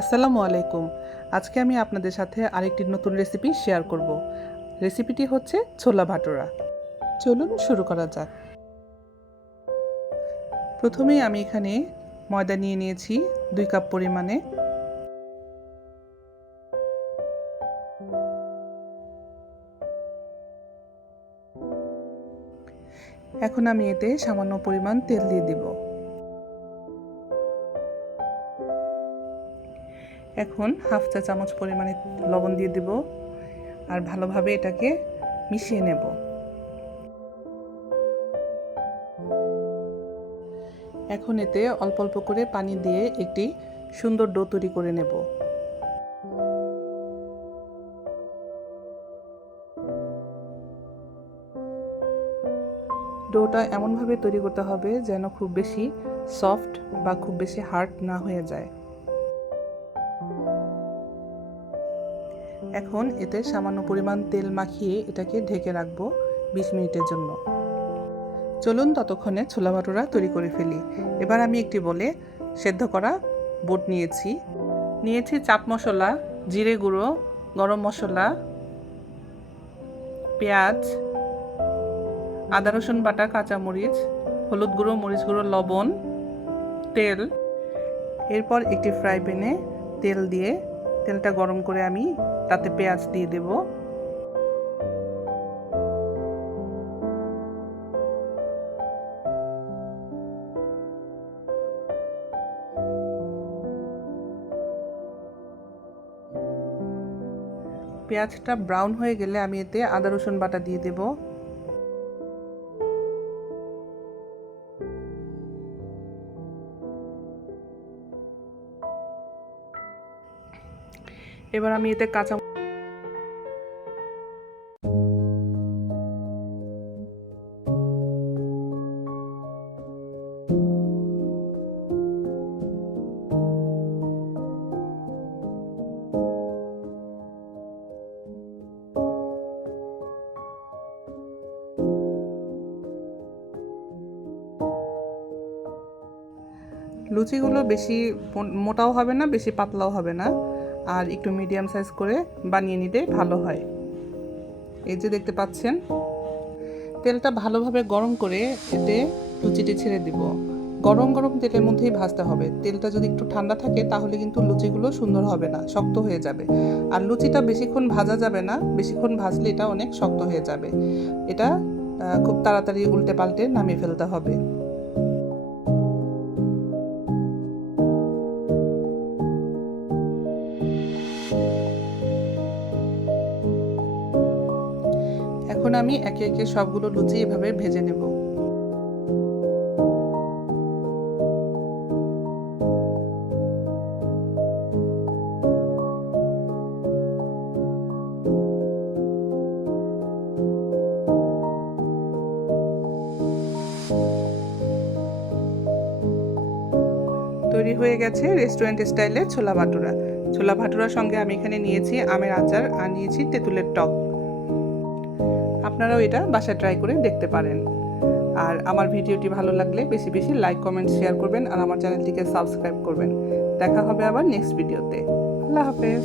আসসালামু আলাইকুম। আজকে আমি আপনাদের সাথে আরেকটি নতুন রেসিপি শেয়ার করব। রেসিপিটি হচ্ছে ছোলা ভাটোরা। চলুন শুরু করা যাক। প্রথমেই আমি এখানে ময়দা নিয়ে নিয়েছি দুই কাপ পরিমাণে। এখন আমি এতে সামান্য পরিমাণ তেল দিয়ে দিব। এখন হাফ চা চামচ পরিমাণে লবণ দিয়ে দেব আর ভালোভাবে এটাকে মিশিয়ে নেব। এখন এতে অল্প অল্প করে পানি দিয়ে একটি সুন্দর ডো তৈরি করে নেব। ডোটা এমনভাবে তৈরি করতে হবে যেন খুব বেশি সফট বা খুব বেশি হার্ড না হয়ে যায়। এখন এতে সামান্য পরিমাণ তেল মাখিয়ে এটাকে ঢেকে রাখব বিশ মিনিটের জন্য। চলুন ততক্ষণে ছোলা ভাটুরা তৈরি করে ফেলি। এবার আমি একটি বলে সেদ্ধ করা বোট নিয়েছি। নিয়েছি চাপ মশলা, জিরে গুঁড়ো, গরম মশলা, পেঁয়াজ, আদা রসুন বাটা, কাঁচামরিচ, হলুদ গুঁড়ো, মরিচ গুঁড়ো, লবণ, তেল। এরপর একটি ফ্রাই প্যানে তেল দিয়ে তেলটা গরম করে আমি তাতে পেঁয়াজ দিয়ে দেব। পেঁয়াজটা ব্রাউন হয়ে গেলে আমি এতে আদা রসুন বাটা দিয়ে দেব। এবার আমি এতে কাঁচা লুচিগুলো বেশি মোটাও হবে না বেশি পাতলাও হবে না। আর একটু মিডিয়াম সাইজ করে বানিয়ে নিলে ভালো হয়। এই যে দেখতে পাচ্ছেন, তেলটা ভালোভাবে গরম করে এতে লুচিটি ছেড়ে দিব। গরম গরম তেলের মধ্যেই ভাজতে হবে। তেলটা যদি একটু ঠান্ডা থাকে তাহলে কিন্তু লুচিগুলো সুন্দর হবে না, শক্ত হয়ে যাবে। আর লুচিটা বেশিক্ষণ ভাজা যাবে না, বেশিক্ষণ ভাজলে এটা অনেক শক্ত হয়ে যাবে। এটা খুব তাড়াতাড়ি উল্টে পাল্টে নামিয়ে ফেলতে হবে। এখন আমি একে একে সবগুলো লুচি এভাবে ভেজে নেব। তৈরি হয়ে গেছে রেস্টুরেন্ট স্টাইলের ছোলা ভাটুরা। ছোলা ভাটুরার সঙ্গে আমি এখানে নিয়েছি আমের আচার আর নিয়েছি তেঁতুলের টক। আপনারাও এটা বাসায় ট্রাই করে দেখতে পারেন। আর আমার ভিডিওটি ভালো লাগলে বেশি বেশি লাইক কমেন্ট শেয়ার করবেন আর আমার চ্যানেলটিকে সাবস্ক্রাইব করবেন। দেখা হবে আবার নেক্সট ভিডিওতে আল্লাহ হাফেজ।